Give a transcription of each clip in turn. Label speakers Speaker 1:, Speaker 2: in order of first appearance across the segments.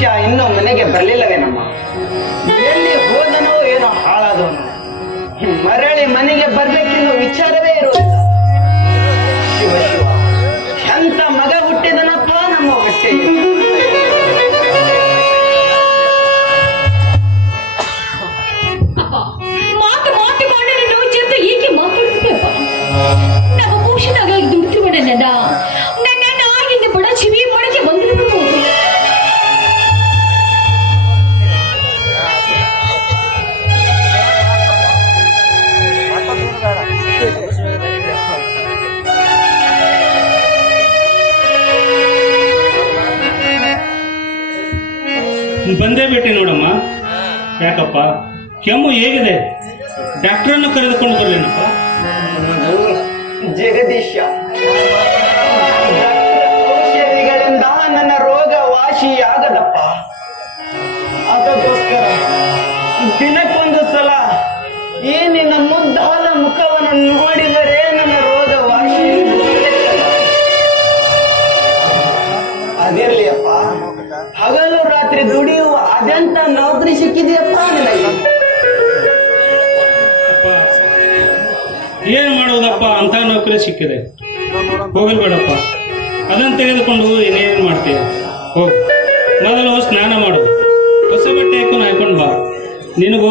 Speaker 1: ಮನುಷ್ಯ ಇನ್ನೂ ಮನೆಗೆ ಬರಲಿಲ್ಲವೇನಮ್ಮ ಎಲ್ಲಿ ಹೋದನೋ ಏನೋ ಹಾಳಾದವನು. ಮರಳಿ ಮನೆಗೆ ಬರ್ಬೇಕಿನ್ನೋ ವಿಚಾರವೇ ಇರೋದು.
Speaker 2: ಬಂದೇ ಬಿಟ್ಟಿ ನೋಡಮ್ಮ. ಯಾಕಪ್ಪ? ಕೆಮ್ಮು ಹೇಗಿದೆ? ಡಾಕ್ಟರನ್ನು ಕರೆದುಕೊಂಡು ಬರ್ಲೇನಪ್ಪ?
Speaker 3: ಜಗದೀಶ. ಔಷಧಿಗಳಿಂದ ನನ್ನ ರೋಗ ವಾಸಿಯಾಗದಪ್ಪ. ಅದಕ್ಕೋಸ್ಕರ ದಿನಕ್ಕೊಂದು ಸಲ ಈ ನಿನ್ನ ಮುದ್ದಾದ ಮುಖವನ್ನು ನೋಡಿದರೆ ಅಪ್ಪ ಹಗಲು ರಾತ್ರಿ ದುಡಿಯುವ ಅದೆಂತ ನೌಕರಿ ಸಿಕ್ಕಿದೆಯಪ್ಪ ನಿನಗೆ?
Speaker 2: ಏನ್ ಮಾಡೋದಪ್ಪ ಅಂತ ನೌಕರಿ ಸಿಕ್ಕಿದೆ. ಹೋಗಲ್ಬೇಡಪ್ಪ ಅದನ್ನು ತೆಗೆದುಕೊಂಡು ಹೋಗಿ ಇನ್ನೇನು ಮಾಡ್ತೀಯ? ಹೋಗ್. ಮೊದಲು ಸ್ನಾನ ಮಾಡು. ಹೊಸ ಬಟ್ಟೆ ಹಾಕೊಂಡು ಹಾಕೊಂಡು ಬಾ. ನಿನಗೂ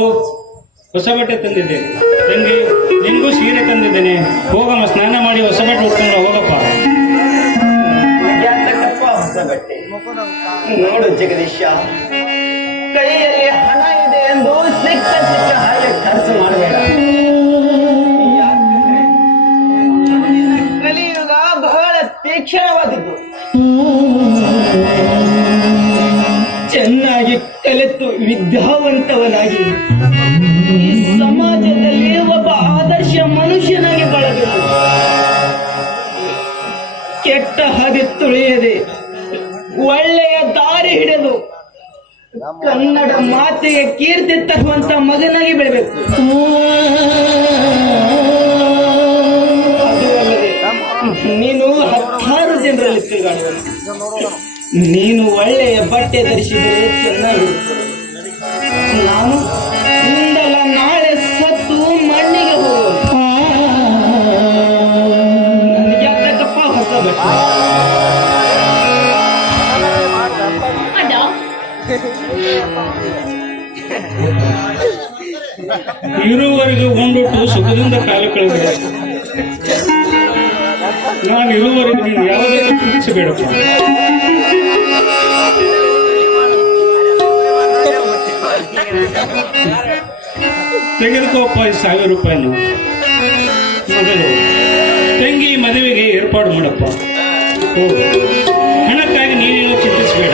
Speaker 2: ಹೊಸ ಬಟ್ಟೆ ತಂದಿದ್ದೇನೆ. ತಂಗಿ ನಿನಗೂ ಸೀರೆ ತಂದಿದ್ದೇನೆ. ಹೋಗಮ್ಮ, ಸ್ನಾನ
Speaker 3: ನೋಡು ಜಗದೀಶ. ಕೈಯಲ್ಲಿ ಹಣ ಇದೆ ಎಂದು ಸಿಕ್ಕ ಸಿಕ್ಕ ಹಾಗೆ ಖರ್ಚು ಮಾಡಬೇಡ. ಕಲಿಯುಗ ಬಹಳ ತೀಕ್ಷ್ಣವಾದದ್ದು. ಚೆನ್ನಾಗಿ ಕಲಿತು ವಿದ್ಯಾವಂತವನಾಗಿ ಈ ಸಮಾಜದಲ್ಲಿ ಒಬ್ಬ ಆದರ್ಶ ಮನುಷ್ಯನಾಗಿ ಬಾಳಬೇಕು. ಕೆಟ್ಟ ಹಾದಿ ತುಳಿಯದೆ ಒಳ್ಳೆಯ ದಾರಿ ಹಿಡಿದು ಕನ್ನಡ ಮಾತಿಗೆ ಕೀರ್ತಿ ತರುವಂತ ಮಗನಾಗಿ ಬೆಳಬೇಕು. ನೀನು ಹತ್ತಾರು ಜನರಲ್ಲಿ ನೀನು ಒಳ್ಳೆಯ ಬಟ್ಟೆ ಧರಿಸಿದರೆ ಚೆನ್ನಾಗಿರುತ್ತದೆ. ನಾನು
Speaker 2: ಇರುವವರೆಗೂ ಉಂಡುಟ್ಟು ಸುಖದಿಂದ ಕಾಲ ಕಳೆದ ನಾನು ಇರುವವರೆಗೂ ನೀನು ಯಾವುದನ್ನು ಚಿಂತಿಸಬೇಡಪ್ಪ ತೆಗೆದುಕೋಪ್ಪ ಸಾವಿರ ರೂಪಾಯಿನ. ಮೊದಲು, ತಂಗಿ ಮದುವೆಗೆ ಏರ್ಪಾಡು ಮಾಡಪ್ಪ. ಹಣಕ್ಕಾಗಿ ನೀನೇನು ಚಿಂತಿಸಬೇಡ.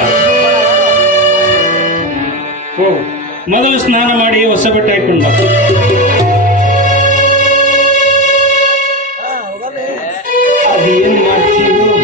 Speaker 2: ಮೊದಲು ಸ್ನಾನ ಮಾಡಿ ಹೊಸ ಬಟ್ಟೆ ಹಾಕೊಂಡು
Speaker 3: ಏನು ಮಾಡ್ತೀರೋ